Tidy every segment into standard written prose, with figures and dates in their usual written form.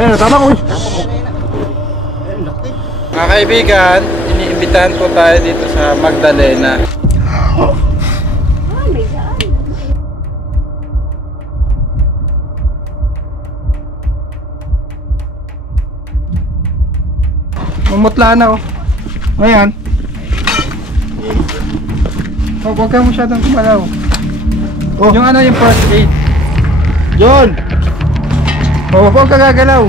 Ayun, tama ko. Mga kaibigan, iniimbitahan po tayo dito sa Magdalena. Mumutla na oh. Ngayon. Oh, huwag kang masyadong kumalaw. Oh. Yung ano yung first aid. John! Oh, huwag kang gagalaw.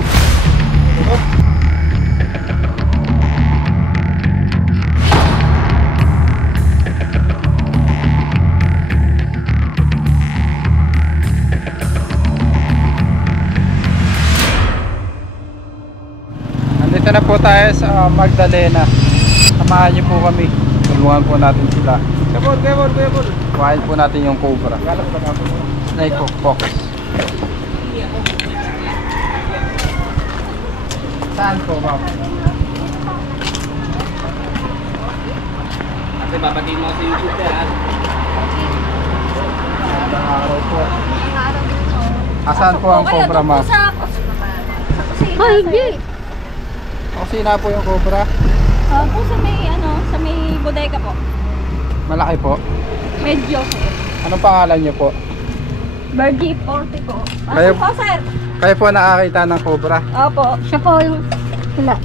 Nandito na po tayo sa Magdalena. Samahan niyo po kami. Tulungan po natin sila. Kebol. Kuhain po natin yung cobra. Snake of fox. Saan po, ma'am? Kasi babatiin mo sa YouTube ha. Magandang araw po. Asan po ang cobra, ma'am? Ay, hindi. Kusina po yung cobra. Po sa may, sa may bodega po. Malaki po. Medyo. Anong pangalan niyo po? Bergie 40 po. Kayo- Po, sir. Kayo po nakakita ng cobra? Opo. Siya po yung sila.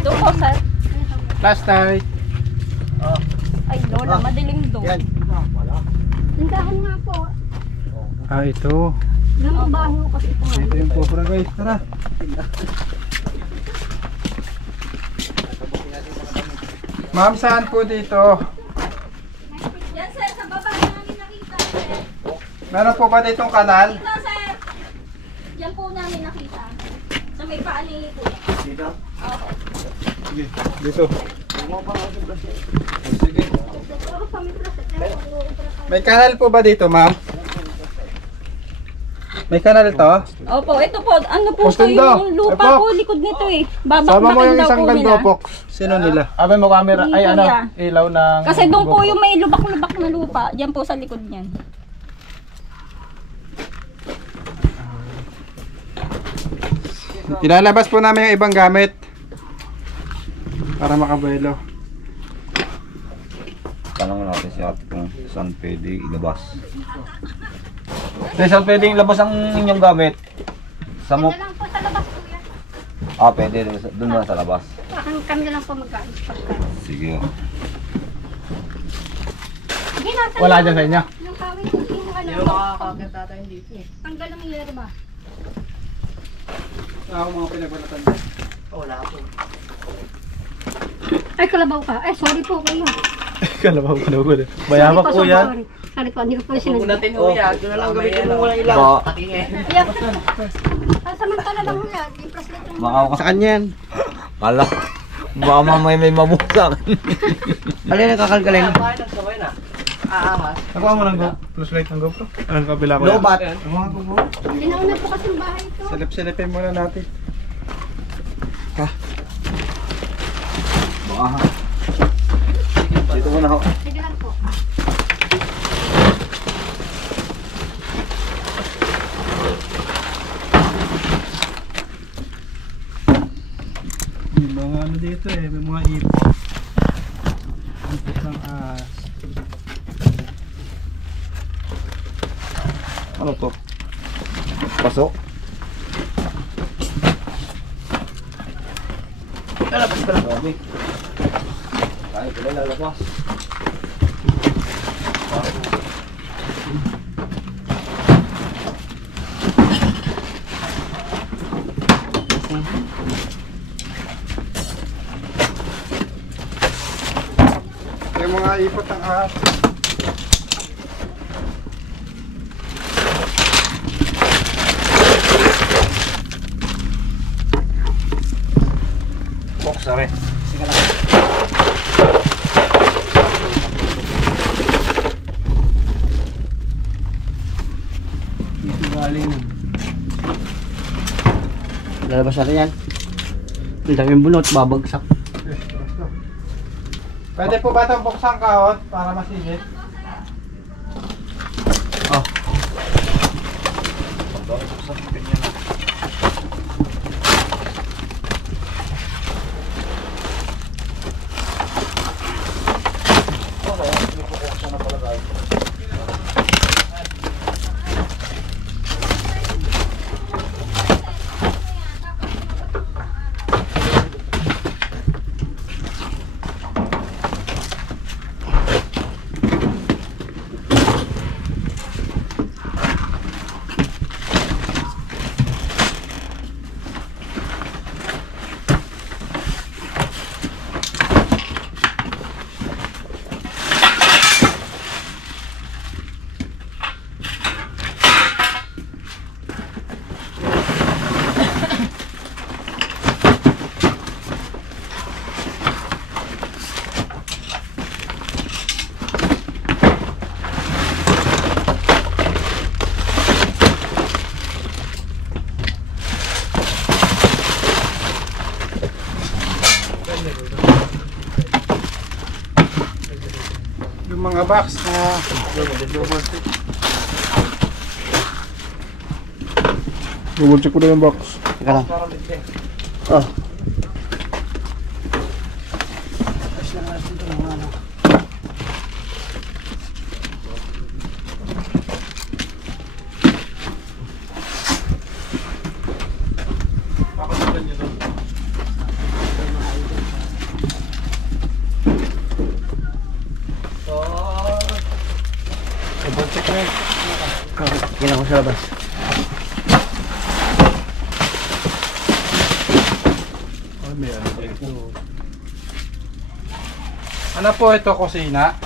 Doon po, sir. Last night. Ay, Lola, madilim doon. Yan. Tindahan nga po. Ah, ito. Lamang bahay ko kasi ito. Ito yung cobra, guys. Tara. Ma'am, saan po dito? Yan, sir. Sa baba namin nakita, sir. Meron po ba ditong kanal? Dito, sir. Yan po namin nakita. Sa may paa ni Kuya. Dito? Opo. Sige, dito. Sige. May kanal po ba dito, ma'am? May kanal to? Opo, ito po. Ano po Postindo. yung lupa Epok. po likod nito eh. Sama mo Babakbakin yung daw isang po ganito, nila. Pox. Sino nila? Abay mo camera. Ay, Kuya. ano? Ilaw ng... Kasi doon po yung may lubak-lubak na lupa. Diyan po sa likod niyan. Ilalabas po namin yung ibang gamit para makabuelo. Tanong natin si ate kung saan pwede ilabas. Saan pwedeng labas ang inyong gamit? Sa mo? lang po sa labas po yan. Ah, pwede doon na sa labas. Kami na lang po mag-aalis pagka. Sige. Wala dyan sa inyo? Yung kawin ko yung ano. Yung makakakit tayo dito eh. Tanggal ang yerba. Ako mga pinagbalatan. Ay, kalabaw ka. Ay, sorry po kayo. Kalabaw ko. Bayamak po yan. Sorry po, hindi ko po sinabi. Doon na lang gamitin mo walang ilaw. Baka, Samantala lang yan. I-bracelet yung baka ako sa kanya yan. Kala, baka mamay may mabusak. Alin nakakalgalin? Aangas. Nakuha mo ng flashlight ng GoPro? Anong kabila ko? Lobat. Ang mga GoPro? Sinauna po kasi yung bahay ito. Silip-silipin muna natin. Baka. Dito mo na ako. Sige lang po. May mga ano dito eh, may mga ipot. Ipot ng ahas. Ano to? Pasok? Lalabas ka lang. Dami. Kaya pala lalabas. Yung mga ipot ng ahas. Box, sorry. Dito galing. Lalabas natin yan. Ang daming bunot, babagsak. Pwede po ba itong buksan kahon para masigit? Double check ko na yung box. Teka lang. Ah. Tingnan ko sa labas. Ano po ito, kusina?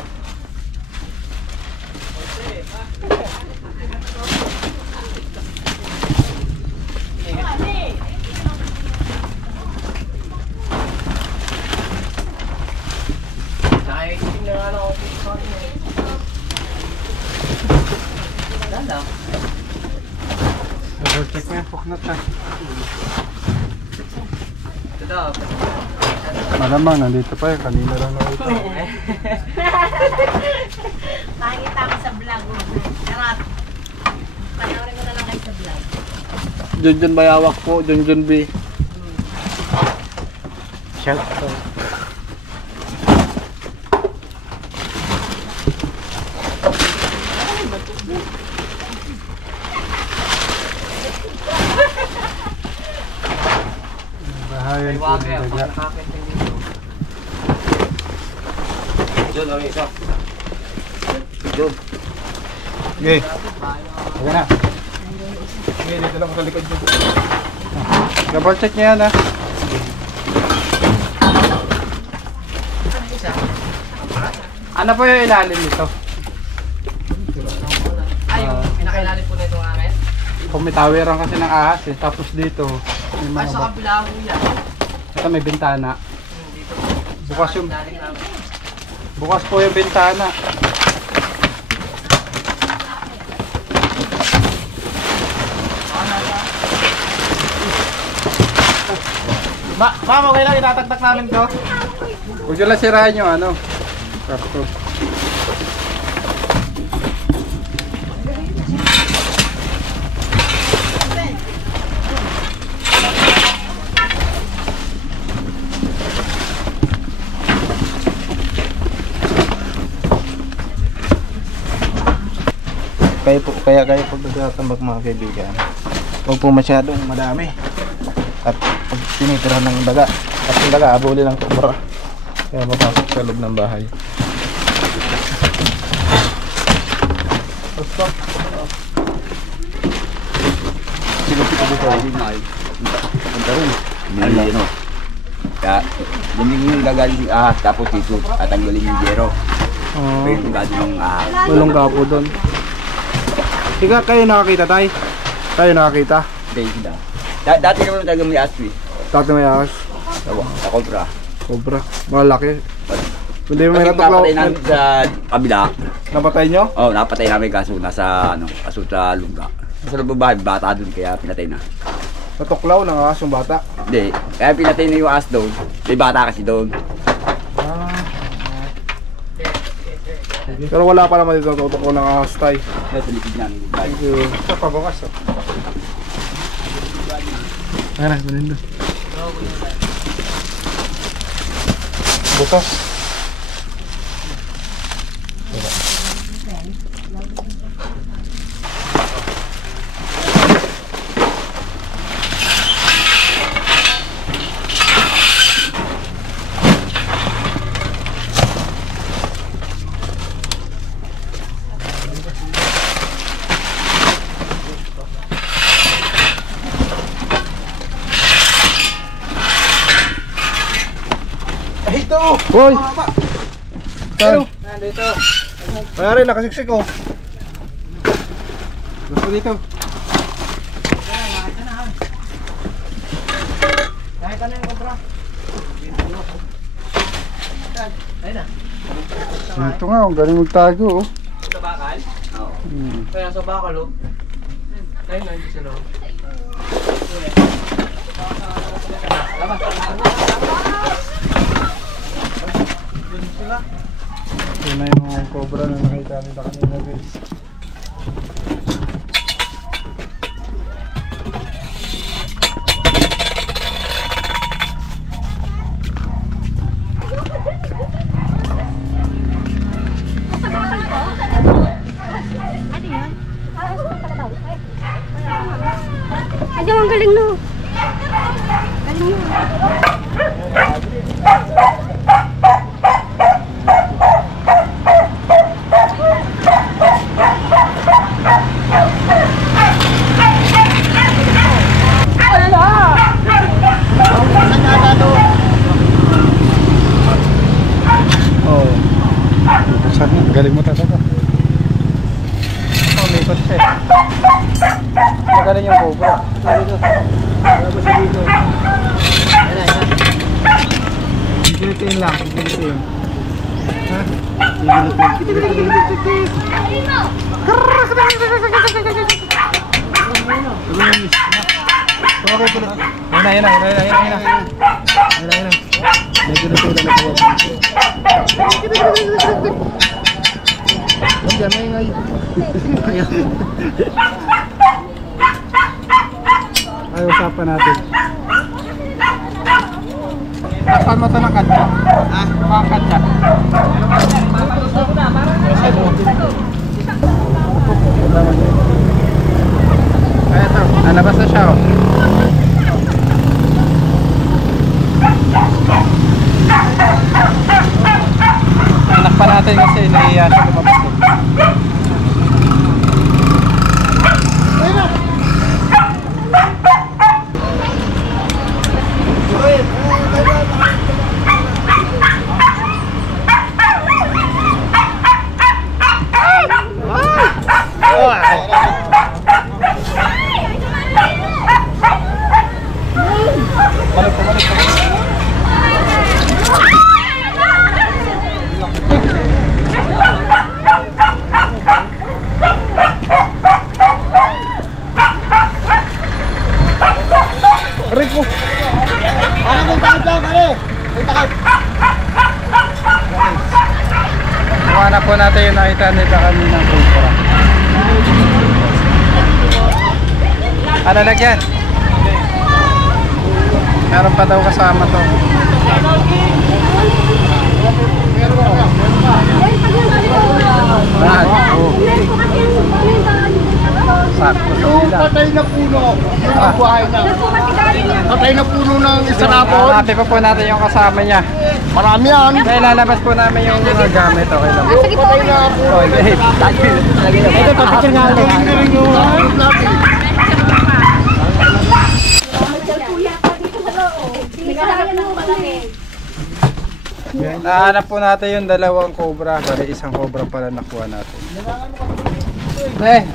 Double check mo yung puknat na. Malamang, nandito pa eh. Kanina lang nakita. Makikita ko sa vlog. Charot. Panoorin mo na lang kayo sa vlog. Junjun Bayawak po, Junjun B. Shout out. Bahayan po ng daga. Diyon, okay, isa. Diyon. Okay. Ayan na. Okay, dito lang ako sa likod dyan. Double check niya yan ha. Ano po yung ilalim nito? Pinakailalim po na itong amin. Kumitawiran kasi ng ahas eh. Tapos dito, may Ay, mga sa kabila po yan. ito may bintana. Dito. Bukas yung Daling namin. bukas po yung bintana. Ma'am, okay lang, itatagtak namin to. Huwag nyo lang sirahan yung ano. Karto. Kaya pag nagtatambak mga kaibigan, huwag po masyadong madami. At pag tinitira ng daga, at yung daga abuli ng kubra. Kaya mapasok sa loob ng bahay. Stop. Sinupit ko dito. Punta rin. Ano? Kaya, yung gagaling yung ahas, tapos dito, tatanggalin yung zero. Pwede yung gado ng ahas. Walang gapo doon. Ika, kayo nakakita tay? Kayo nakakita? Hindi, sila. Dati naman talaga may aspi. Dati may ahas. Sa cobra. Cobra. Malaki. Hindi mo may Kasi natuklaw. napatay namin sa kabila. Napatay nyo? Oh, napatay namin kaso nasa sa lungga. Sa loob ng bahay, bata doon kaya pinatay na. Natuklaw ng ahas yung bata. Hindi, kaya pinatay na yung ahas doon. May bata kasi doon. Pero wala pa naman dito tutok ng ahas tay. Kaya sa likid namin. Thank you. Ito pabukas oh. Ayan, manin doon. Bukas. Hoy! Saan? Nandito. Mayari, nakasiksik oh. Gusto dito. Kahit ano yung kobra. Ayun na. Ito nga, ang galing magtago oh. Sa bakal? Oo. Kaya sa bakal oh. Ayun na, hindi sila. Labas. Yun na yung cobra na nakita nila kanina guys. Ay, ang galing no. Galing no. Oh. Galing mo talaga. Oh, may ikot siya eh. Magaling yung cobra. Gilitin lang, gilitin. Ha? Gilitin. Okay po na. Yun na. May gilitin lang ako. Nandiyan na yung ay. Ay, usapan natin. Takpan mo ito ng katsa. Ha? Mga katsa. Ay, ito. Nalabas na siya, oh. Anak pa natin kasi nahiya siya lumabas ko. Kuha po natin yung nakita nila kaninang cobra. Ano lagyan? Meron pa daw kasama to. Lahat. Sakto sa nila. Patay na puno. Yung ang buhay na. Patay na puno ng isarapon. Hanapin pa po natin yung kasama niya. Marami yan. Kaya lalabas po namin yung mga gamit. Okay lang. Yung patay na puno. Okay. Ito, papicture nga ulit. Nahanap po natin yung dalawang cobra. Bali isang cobra pala nakuha natin.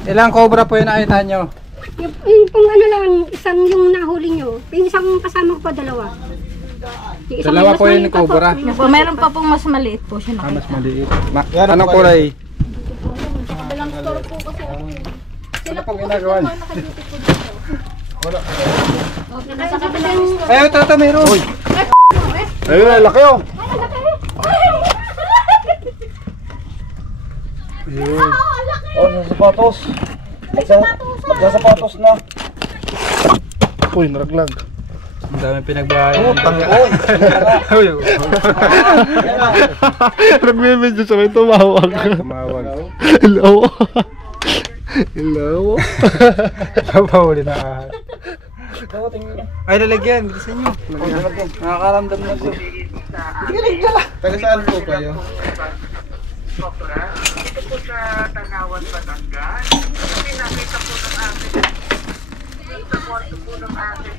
Ilang cobra po yung nakita nyo? Yung pong ano lang, isang yung nahuli nyo. Yung isang kasama ko pa dalawa. Yung isang Dalawa mas po yung maliit pa cobra. po. Meron pa pong mas maliit po siya Mas nakita. maliit. Anong kulay? Ano pong ginagawa niyo? Ayaw, ito, meron. Ayun, laki oh. Oh, sapatos. Magsasapatos na. Uy, naraglag. Ang dami pinagbahay. Nagme-medyo siya, may tumawag. Tumawag. Hello. Hello. Papahuli na ahas. Ay, lalagyan. Gusto nyo. Nakakaramdam na ito. Taga saan po kayo? Ito po sa Tanawan, Batangas. Pinakita po ng akin. Sa kwarto po ng akin.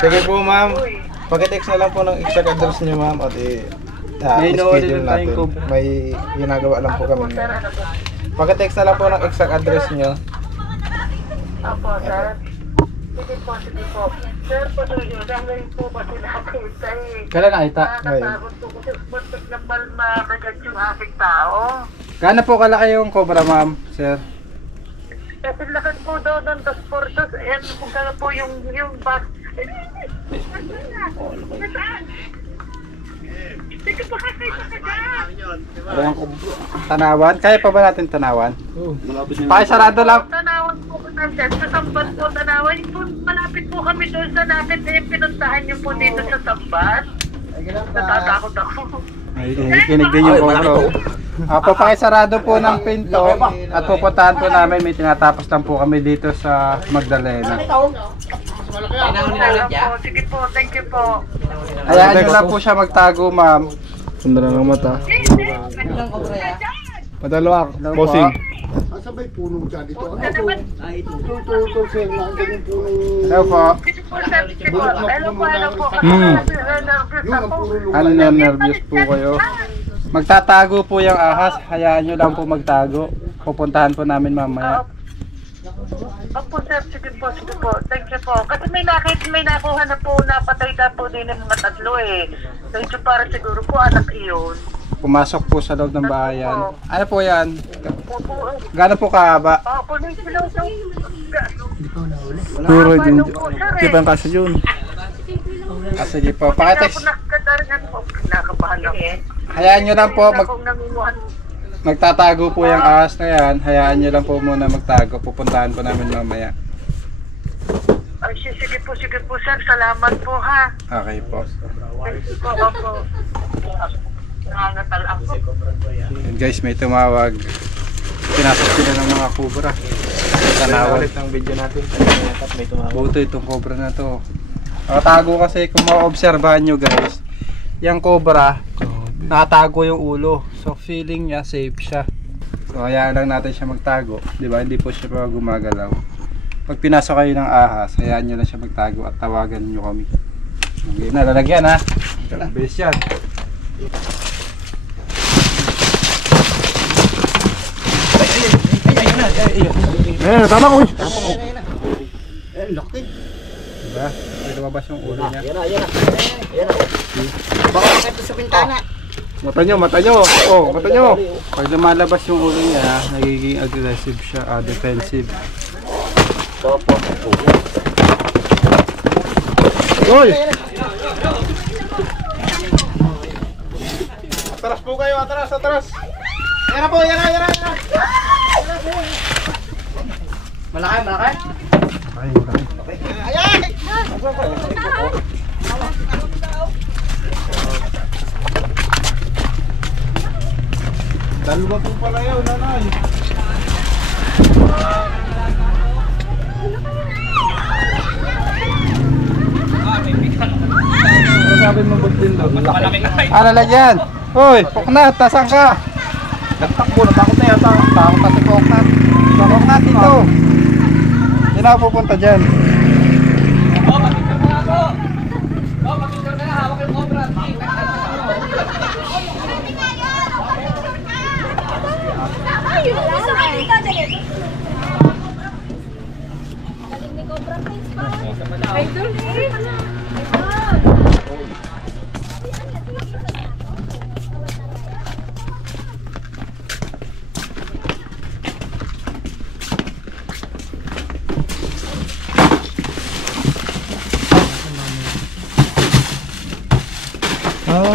Sige po ma'am. Pag-text na lang po ng exact address niyo ma'am at May inuuli schedule din tayong natin. cobra. May ginagawa lang po kami. Pag-text na lang po ng exact address niyo. Apo, sir. Sige po. Sir, patuloy. Ngayon po ba sila nakita eh. Kailan nakita? Nakakatakot po kasi muntik na makagat yung aking tao. Gaano po kalaki yung cobra, ma'am, sir? Kasi lahat po daw ng dos por dos. Ayan po kaya po yung bus. Nasaan? Sige po kasi sa kanya. Tanawan? Kaya pa ba natin tanawan? Pakisarado lang. Tanawan po ko nandiyan. Sa Sambat po tanawan. Malapit po kami doon sa natin. Pinuntahan niyo po dito sa Sambat. Natatakot ako. Ay, kinig din yung GoPro. Papakisarado po ng pinto at pupuntahan po namin. May tinatapos lang po kami dito sa Magdalena. Sige po, thank you po. Hayaan nyo lang po siya magtago, ma'am. Sunda na ng mata. Padalawak. Bossing. Sabay puno dyan dito. Ito sir, nandiyan yung puno. Hello po. Hello po. Ano na, nervous po kayo? Magtatago po yung ahas. Hayaan nyo lang po magtago. Pupuntahan po namin mamaya. Opo sir, sige po. Thank you po. Kasi may nakuha na po, napatay na po din ng mga tatlo eh. Medyo para siguro po anak iyon. Pumasok po sa loob ng bahayan. Ano po yan? Opo. Gano'n po kahaba? Opo, nung sila sa... Puro din. Di pa yung kaso yun. Sige po. Pakitext. Nakabahan ako. Hayaan nyo lang po. Akong nangunguhan. Magtatago po yung ahas na yan. Hayaan nyo lang po muna magtago. Pupuntahan po namin mamaya. Ay, sige po sir. Salamat po ha. Okay po. Thank you po. Opo. Nangangatal ako. Yun guys, may tumawag. Pinasok sila ng mga cobra. Tanawan. Ulit ang video natin. May tumawag. Buto itong cobra na to. Nakatago kasi kung maobserbahan nyo guys, yung cobra, nakatago yung ulo. So feeling niya safe siya. So hayaan lang natin siya magtago. Diba? Hindi po siya pa gumagalaw. Pag pinasok kayo ng ahas, hayaan nyo lang siya magtago at tawagan nyo kami. Okay na, lalagyan ha. Bilis yan. Tama ko. Laki. Diba? May lumabas yung ulo niya. Baka ito sa bintana. Mata nyo. Oh, mata nyo. Pag lumalabas yung ulo niya, nagiging aggressive siya, defensive. Hoy! Atras po kayo, atras. Yan na po, yan na. Malaki? Dalawa po pala yun, nanay. Ano sabi mo budin doon? Ano lalagyan? Hoy, Poknat, tasan ka? Nagtakbo, natakot na yata. Takot na si Poknat. Poknat ito. Hindi na ako pupunta dyan.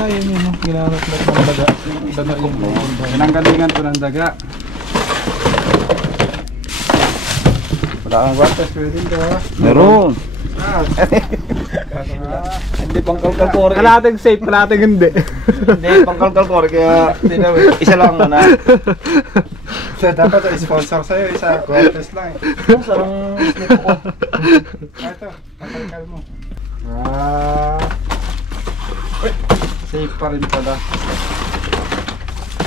Yun yun. Ginamit lang ng daga. Daga yung Pinanggalingan po ng daga. Wala kang guantes, pwede ka. meron. Hindi pang kalkal Kalating safe, kalating hindi. Hindi pang kalkal kaya isa lang na. So, dapat sponsor sa'yo, isa guantes lang eh. Sarang slip ko. Ito, kakalkal mo. Safe pa rin pala.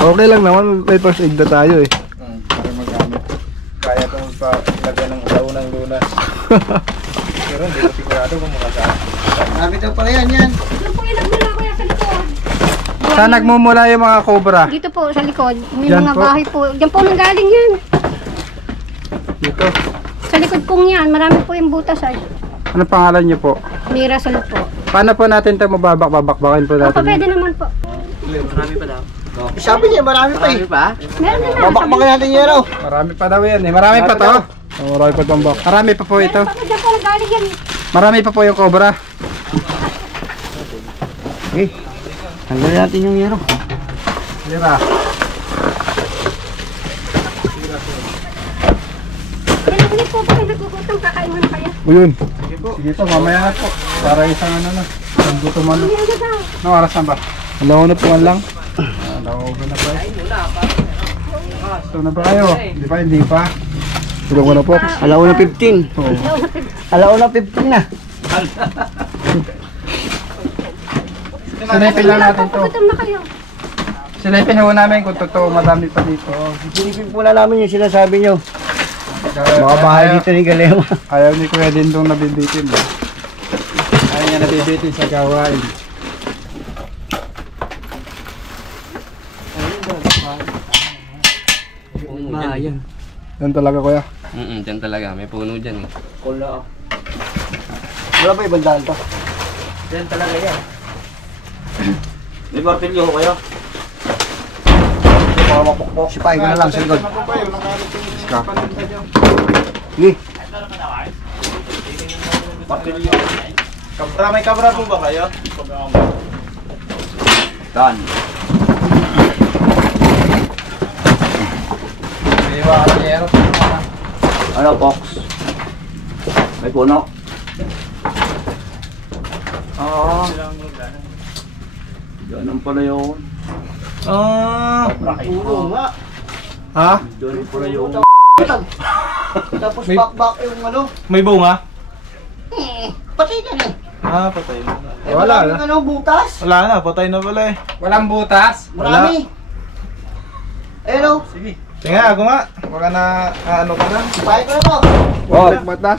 Okay lang naman, may first aid na tayo eh. Para magamit. Kaya kong ilagay ng launang lunas. Pero hindi ko sigurado kung makagaan. Sabi daw pala yan. Ano po ilagay na kuya sa likod? Saan nagmumula yung mga cobra? Dito po sa likod. May Yan mga po. bahay po. Diyan po nanggaling yan. Dito. Sa likod pong yan. Marami po yung butas ay. Ano pangalan niyo po? Mira sa po. Paano po natin ito mababak-babakbakin po Opo, natin? pwede naman po. Marami pa daw. Sabi niya, marami pa eh. Meron na lang. Babakbakan natin yan raw. Marami pa daw yan eh. Marami pa to. Marami pa tambak. Marami pa po ito. Bakit na po nagaling yan? Marami pa po yung cobra. Tanggalin natin yung yero. Lira. Pinag-ulit po ba kayo nagugutom? Kakain mo na kaya? Uyun. Sige po, mamaya na po. Para isang ano na. Ang gutom ano. Hindi na daw. Anong oras na ba? Alaw na po lang. Alaogan na ba? Gusto na ba kayo? Di ba? Hindi pa. Tulog mo na po. Alauna 15. Alauna 15 na. Sinipin lang natin to. Gutom na kayo. Sinipin ho namin kung totoo madami pa dito. Silipin po na namin yung sinasabi nyo. Mga bahay Ayaw- dito ni Galema. Ayaw ni Kuya Dindong nabibitin. Ayaw niya nabibitin sa gawain. Yan. Yan talaga kuya. Dyan talaga. May puno dyan eh. Wala ba ibang daan to? Yan talaga yan. May martilyo ko kayo? Sipahin ko na lang sa likod. Kabra, may kabra po ba kayo? Saan? Ano, Fox? May puno? Ganun pala yun. Puno nga. Ha? Ganun pala yun. Tapos back yung ano. May bunga? Patay na eh. Ah, patay na. Wala yung ano, butas. Wala na, patay na pala eh. Walang butas. Marami. Ayun o. Tingnan ako nga. Baka na ano ka na. Sipahin ko na to. Oh, mata.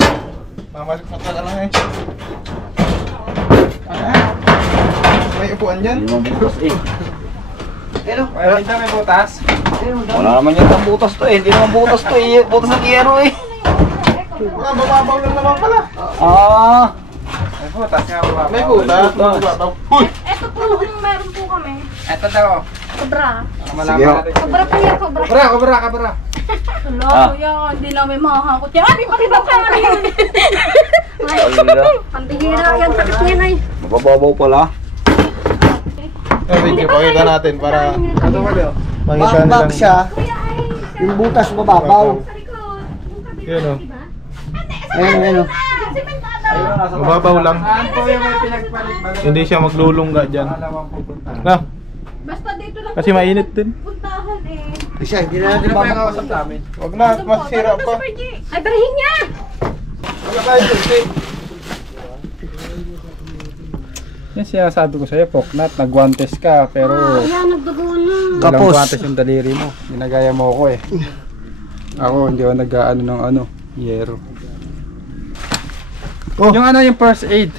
Mamalikmat ka lang eh. May upuan dyan. Hindi naman butas eh. Ayun o. Ayaw hindi may butas. Ayun o. Wala naman yan ang butas to eh. Hindi naman butas to eh. Butas ng yero eh. Ah, bababaw lang naman pala. Ah! May butas nga ba? May butas. Bababaw. Uy! Ito po yung meron po kami. Ito daw. Sobra. Malaman natin. Sobra po yan, sobra. Kabra. Hello, Ah. kuya. Hindi namin makakakot yan. Ay, pati ba ka yun? Alala. Ang bihira yan, sakit niya na eh. Mababaw pala. Video, pakita natin para Ito ba daw? makita Back nilang. siya. Yung butas mababaw. Yun o. Ayun o. Mababaw lang. Saan po yung may pinagpalit? Hindi siya maglulungga dyan. Dalawang pupunta. Na, Basta dito lang kasi mainit din. puntahan eh. Siya, hindi na natin Sino ba yung babak. kausap namin? Wag na, masira pa. Ay, barihin niya! Wala tayo, Tuesday. Yan sinasabi ko sa'yo, Poknat. Nagwantes ka, pero Ayan, nagdugo na. walang Tapos. guwantes yung daliri mo. Ginagaya mo ako eh. Ako, hindi ako nag-ano ng ano, yero. Oh. Yung ano, yung first aid.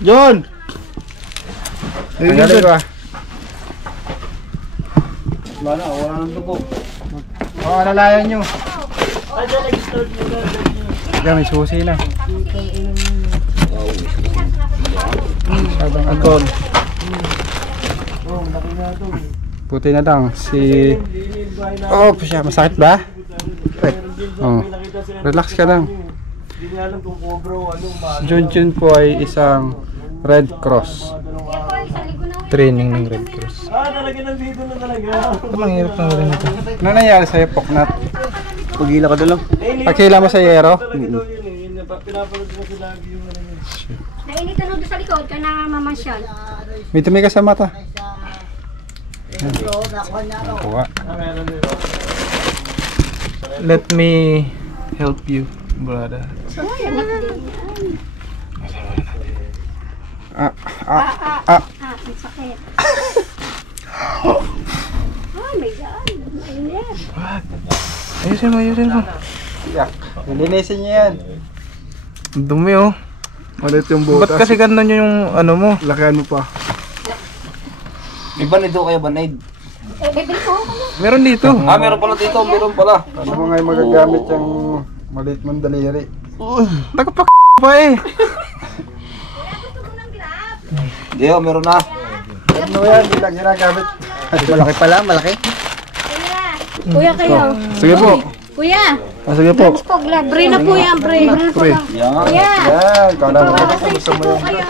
John! Ayun Ang galing yun. ba? Wala nang dugo. Oo, alalayan nyo. Diyan, may susi na. Sabang alcohol. Puti na lang. Si... Oh, siya. Masakit ba? Oh. Relax ka lang. Si Junjun po ay isang Red Cross. Training ng Red Cross. Ano ang hirap ng rin ito? Ano nangyari sa'yo, Poknat? Pagila ka doon lang. Pagkila mo sa yero? Nainitan doon sa likod, ka na mamasyal. May tumi ka sa mata. Kuha. Let me help you, brother. Ang sakit. Oh my God, mainit. Ayusin mo, ayusin mo. Yak. Lilinisin niya yan. Ang dumi oh. Malit yung Ba't kasi ganun yung ano mo? Lakihan mo pa. May banid daw kayo, banid. Eh, bibili ko. Meron dito. Ah, meron pala dito, meron pala. Ano mo ngayon magagamit yung maliit mong daliri? Nakapak pa eh. Hindi, oh, meron na. Ano yan? Hindi lang ginagamit. Malaki pala, malaki. Kuya kayo. Sige po. Kuya, Sige po. Gloves po, gloves. Pre na po yan, pre. Pre. Yan. Yeah. Yan, kala mo Para gusto sa mo po yan. kayo.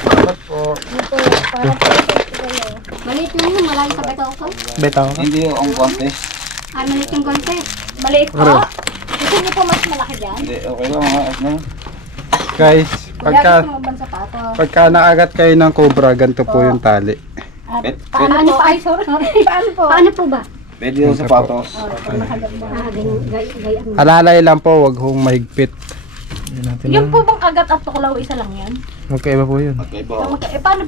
Salamat po. Ito, para sa kayo. Maliit lang yun, malayo sa beto ko. Betang. Hindi ang contest. Maliit yung konti. Maliit po. Pre. Gusto niyo po mas malaki dyan? Hindi, okay lang mga ano. Guys, Pagka... Pagka sapatos. pagka naagat kayo ng cobra, ganito po yung tali. At Pet- paano Ano po? pa? Ay, sorry. Paano po? Paano po ba? Pwede yung sapatos. Gayaan mo. Alalay lang po, wag hong mahigpit. Yan natin Yung lang. po bang kagat at tuklaw, isa lang yan? Magkaiba po yun. Okay ba? Eh, paano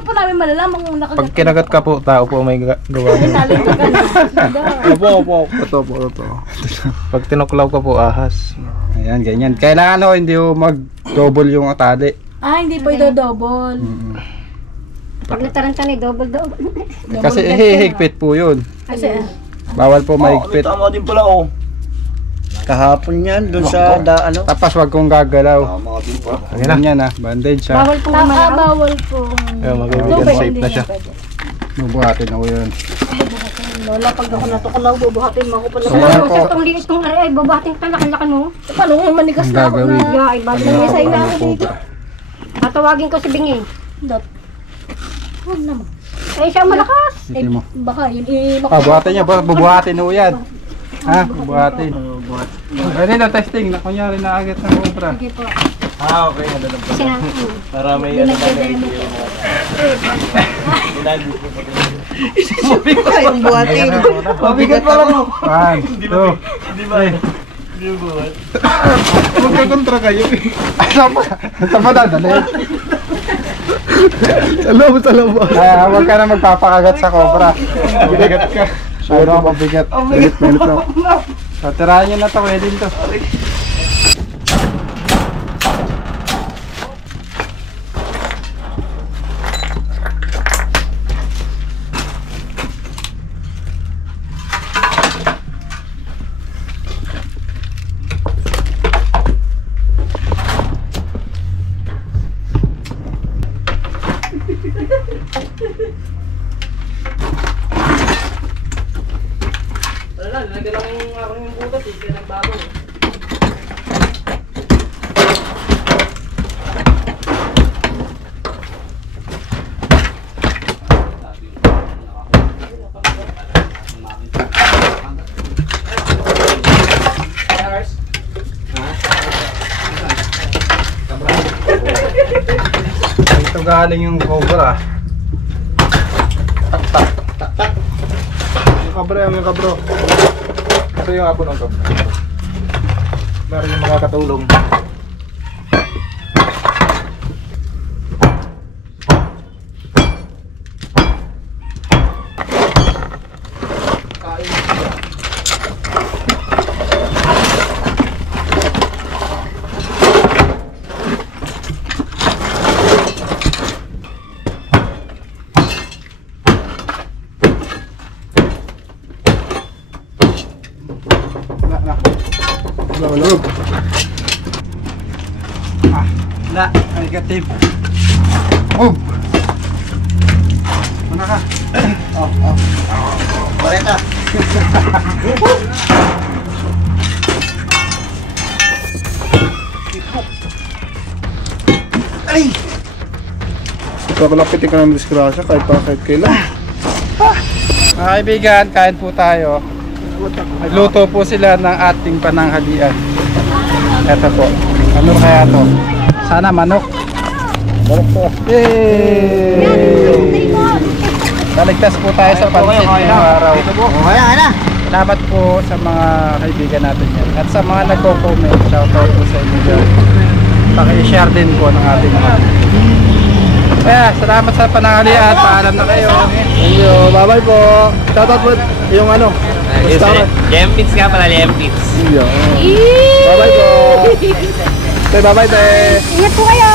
po namin malalaman kung nakagat? Pag kinagat ka po, tao po may gawa mo. Opo. Totoo. Pag tinuklaw ka po, ahas. Ayan, ganyan. Kailangan ho, hindi ho mag-double yung tali. Ah, hindi po ito-double. Pag nataranta ni double. Kasi hihigpit po yun. Kasi, Bawal po mahigpit. Tama din pala oh. Kahapon yan, doon sa ano. Tapos wag kong gagalaw. Tama din pala. Ganyan na, bandage siya. Bawal po gumalaw. bawal po. Ayun, magkaibigan, safe na siya. Bubuhatin ako yun. Lola, pag ako natuklaw, bubuhatin mo ako pala. So, Wala Ayan ko po. sa itong liit kong ay babating talaki-laki mo. Paano kung manigas Ang na ako gagawin. na? Yeah, ibalik May mo. isa na ako dito. Tatawagin ko si Bingi. Dot. Huwag naman. Eh, siya ang malakas. Eh, Sige mo. baka yun Buhatin niya, bubuhatin ho yan. Ha, bubuhatin. Pwede na testing, na kunyari naagat ng cobra. Sige po. Okay. Kasi na. Para may ano na Mabigat pala mo. 1, 2, 3. Magkakontra kayo. Saan pa dadali? Sa labas. Huwag ka na magpapakagat sa cobra. Bigat ka. Masyado ang mabigat. Minute na. So, tirahan nyo na ito, wedding to. Wala, nilagyan lang yung aking yung butas eh, kaya nagbago eh. Ito galing yung cobra. Yung kabro. Ito yung apo ng kabro. Meron yung mga katulong. Lulog. Na, negative. Move. Muna ka. Bareta. Kapalapitin ka ng disgrasya kahit kailan. Mga kaibigan, kain po tayo. Nagluto po sila ng ating pananghalian. Eto po. Ano kaya to? Sana manok. Manok po. Yay! Naligtas po tayo sa pansit ngayong araw. Kaya na. Salamat po sa mga kaibigan natin yan. At sa mga nagko-comment, shoutout po sa inyo dyan. Paki-share din po ng ating mga. Kaya, salamat sa pananghalian. Paalam na kayo. Thank you. Bye-bye po. Shoutout po yung ano. Lempits nga pala, lempits. Bye-bye po. Bye-bye, te. Ingat po kayo.